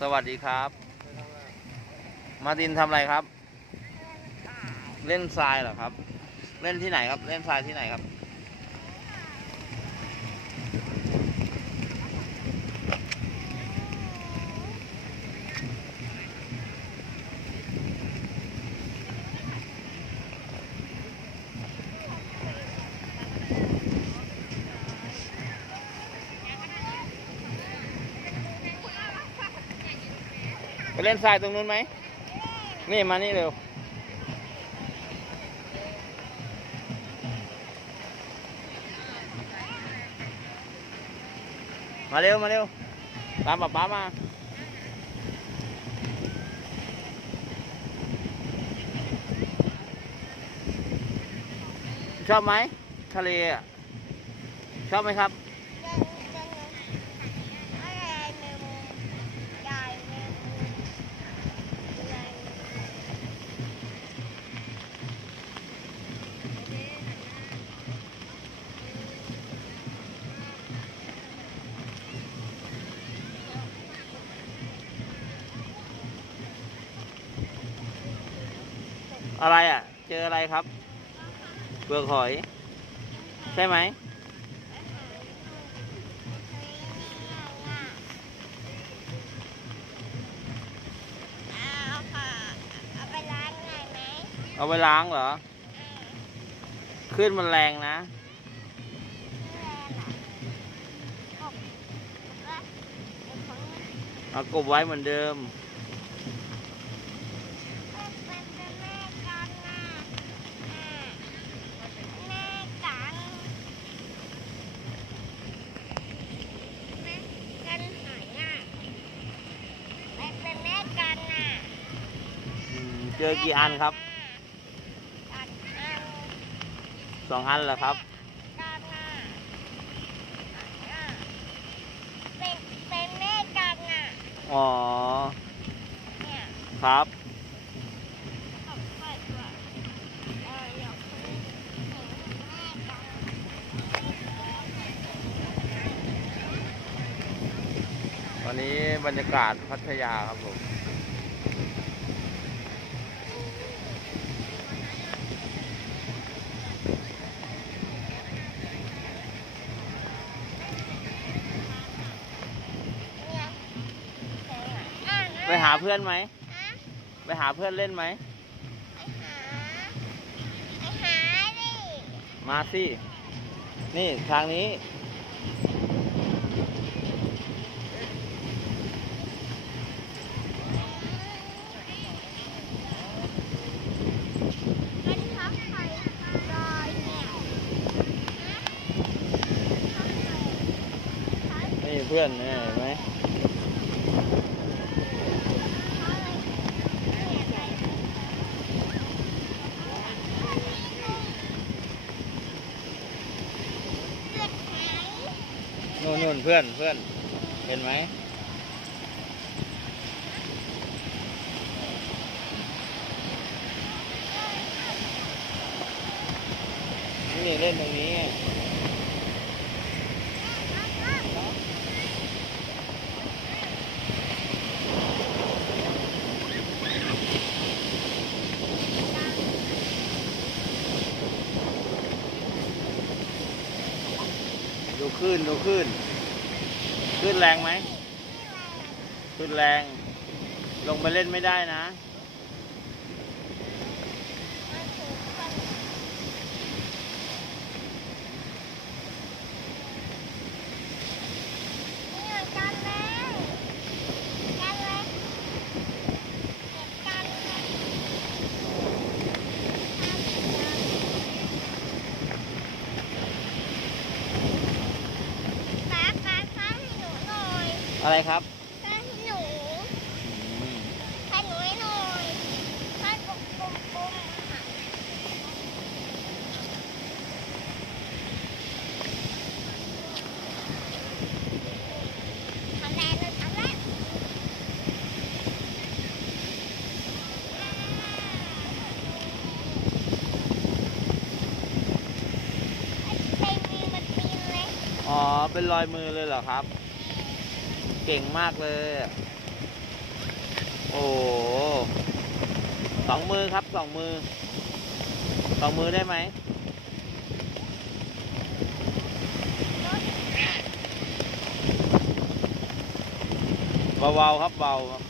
สวัสดีครับมาร์ตินทำอะไรครับเล่นทรายเหรอครับเล่นที่ไหนครับเล่นทรายที่ไหนครับไปเล่นทรายตรงนู้นไหมนี่มานี่เร็วมาเร็วมาเร็วตามป๊ามาชอบไหมทะเลอ่ะชอบไหมครับอะไรอ่ะเจออะไรครับเปลือกหอยใช่ไหมเอาไปล้างเหรอขึ้นมันแรงนะเอากบไว้เหมือนเดิมเจอกี่อันครับ2 อันเหรอครับเป็นแม่กันน่ะอ๋อครับวันนี้บรรยากาศพัทยาครับผมไปหาเพื่อนไหมไปหาเพื่อนเล่นไหมไปหาดิ มาสินี่ทางนี้มันทับไข่ลอยเนี่ยนี่เพื่อนเห็นไหมนู่นเพื่อนเห็นไหมนี่เล่นตรงนี้ดูคลื่นแรงไหมคลื่นแรงลงไปเล่นไม่ได้นะอะไรครับอ๋อเป็นรอยมือเลยเหรอครับเก่งมากเลย โอ้โหสองมือครับสองมือสองมือได้ไหมเบาๆครับเบาครับ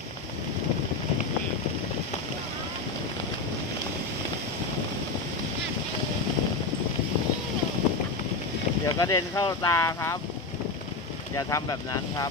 เดี๋ยวกระเด็นเข้าตาครับ อย่าทำแบบนั้นครับ